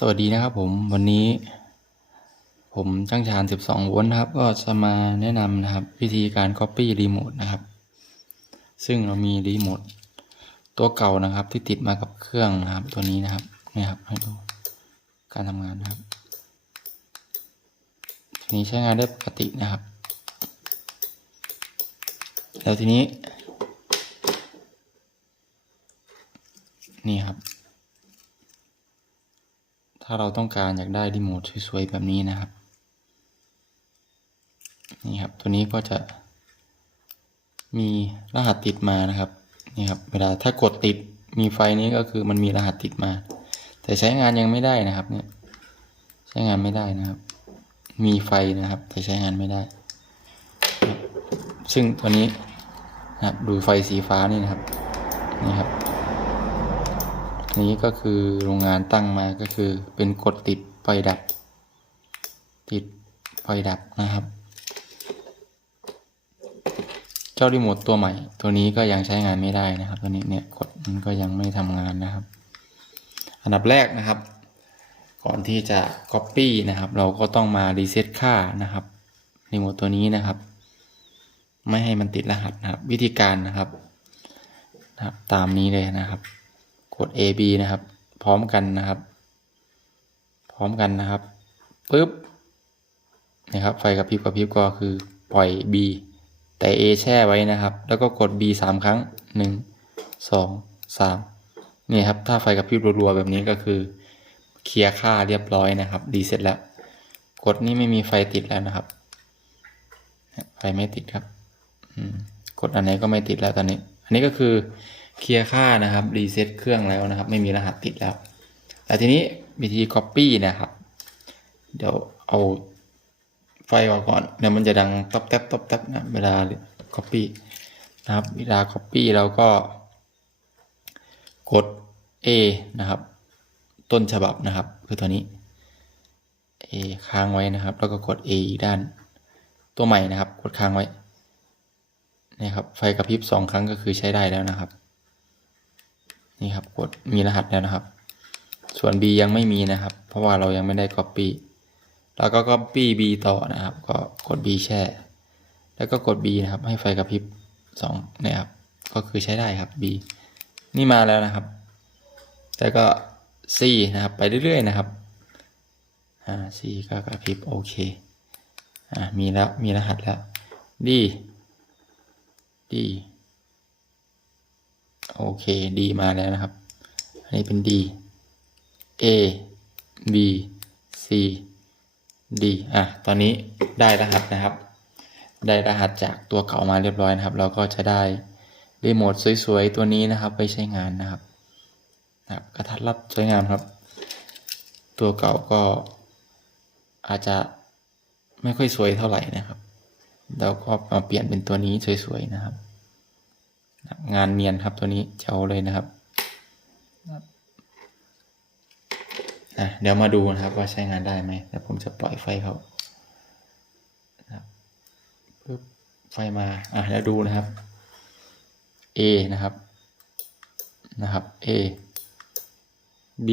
สวัสดีนะครับผมวันนี้ ผมช่างชาญ12 โวลต์นะครับ ก็จะมาแนะนำนะครับ วิธีการ Copy Remote นะครับ ซึ่งเรามีรีโมทตัวเก่านะครับ ที่ติดมากับเครื่องนะครับ ตัวนี้นะครับนี่ครับให้ดูการทำงานนะครับทีนี้ใช้งานได้ปกตินะครับ แล้วทีนี้ นี่ครับ ถ้าเราต้องการอยากได้รีโมทสวยๆแบบนี้นะครับ นี่ครับ ตัวนี้ก็จะมีรหัสติดมานะครับ นี่ครับ เวลาถ้ากดติดมีไฟนี้ก็คือมันมีรหัสติดมา แต่ใช้งานยังไม่ได้นะครับ เนี่ย ใช้งานไม่ได้นะครับ มีไฟนะครับ แต่ใช้งานไม่ได้ ซึ่งตัวนี้นะครับ ดูไฟสีฟ้านี่นะครับ นี่ครับ นี้ก็คือโรงงานตั้งมาก็คือเป็นกดติดไฟดับ ติดไฟดับนะครับ เจ้ารีโมทตัวใหม่ ตัวนี้ก็ยังใช้งานไม่ได้นะครับ ตัวนี้เนี่ยกดมันก็ยังไม่ทำงานนะครับ อันดับแรกนะครับ ก่อนที่จะ Copy นะครับ เราก็ต้องมารีเซ็ตค่านะครับรีโมทตัวนี้นะครับ ไม่ให้มันติดรหัสนะครับ วิธีการนะครับนะครับตามนี้เลยนะครับ กด A B นะครับ พร้อมกันนะครับ พร้อมกันนะครับปึ๊บนะครับ ไฟกระพริบกระพริบก็คือปล่อย B แต่ A แช่ไว้นะครับ แล้วก็กด B สามครั้งหนึ่งสองสามนี่ครับ ถ้าไฟกระพริบรัวๆแบบนี้ก็คือ เคลียร์ค่าเรียบร้อยนะครับ ดีเสร็จแล้ว กดนี้ไม่มีไฟติดแล้วนะครับ ไฟไม่ติดครับ กดอันไหนก็ไม่ติดแล้วตอนนี้ อันนี้ก็คือ เคลียร์ค่านะครับรีเซ็ตเครื่องแล้วนะครับ ไม่มีรหัสติดแล้ว แต่ทีนี้วิธี Copy นะครับ เดี๋ยวเอาไฟออกก่อนเดี๋ยวมันจะดังต๊อบแต๊บต๊อบแต๊บนะเวลา Copy นะครับ เวลา Copy เราก็กด A นะครับ ต้นฉบับนะครับ คือตัวนี้ A ค้างไว้นะครับ แล้วก็กด A อีกด้าน ตัวใหม่นะครับ กดค้างไว้นี่ครับไฟกระพริบสองครั้งก็คือใช้ได้แล้วนะครับ นี่ครับกดมีรหัสแล้วนะครับ ส่วน B ยังไม่มีนะครับ เพราะว่าเรายังไม่ได้ Copy แล้วก็ Copy B ต่อนะครับ ก็กด B แช่ แล้วก็กด B นะครับ ให้ไฟกระพริบสองนะครับ ก็คือใช้ได้ครับ B นี่มาแล้วนะครับแต่ก็ C นะครับ ไปเรื่อยๆนะครับอ่า C ก็กระพริบโอเคอ่ามีแล้วมีรหัสแล้ว D D โอเค D มาแล้วนะครับ อันนี้เป็น D A B C D อะ ตอนนี้ได้รหัสนะครับ ได้รหัสจากตัวเก่ามาเรียบร้อยนะครับ เราก็จะได้รีโมทสวยๆ ตัวนี้นะครับ ไปใช้งานนะครับนะครับกระทัดรัดสวยงามครับ ตัวเก่าก็อาจจะไม่ค่อยสวยเท่าไหร่นะครับ เราก็มาเปลี่ยนเป็นตัวนี้สวยๆนะครับ งานเนียนครับตัวนี้เจ๋วเลยนะครับอะเดี๋ยวมาดูนะครับว่าใช้งานได้ไหมเดี๋ยวผมจะปล่อยไฟเขานะครับปึ๊บไฟมาอะแล้วดูนะครับ A นะครับนะครับ A B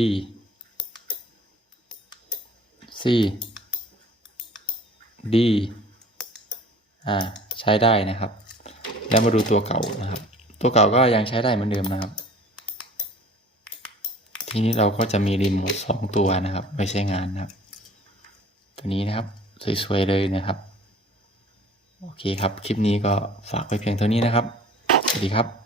C D อ่าใช้ได้นะครับ แล้วมาดูตัวเก่านะครับ ตัวเก่าก็ยังใช้ได้เหมือนเดิมนะครับ ทีนี้เราก็จะมีรีโมทสองตัวนะครับไว้ใช้งานนะครับ ตัวนี้นะครับสวยๆเลยนะครับ โอเคครับ คลิปนี้ก็ฝากไว้เพียงเท่านี้นะครับ สวัสดีครับ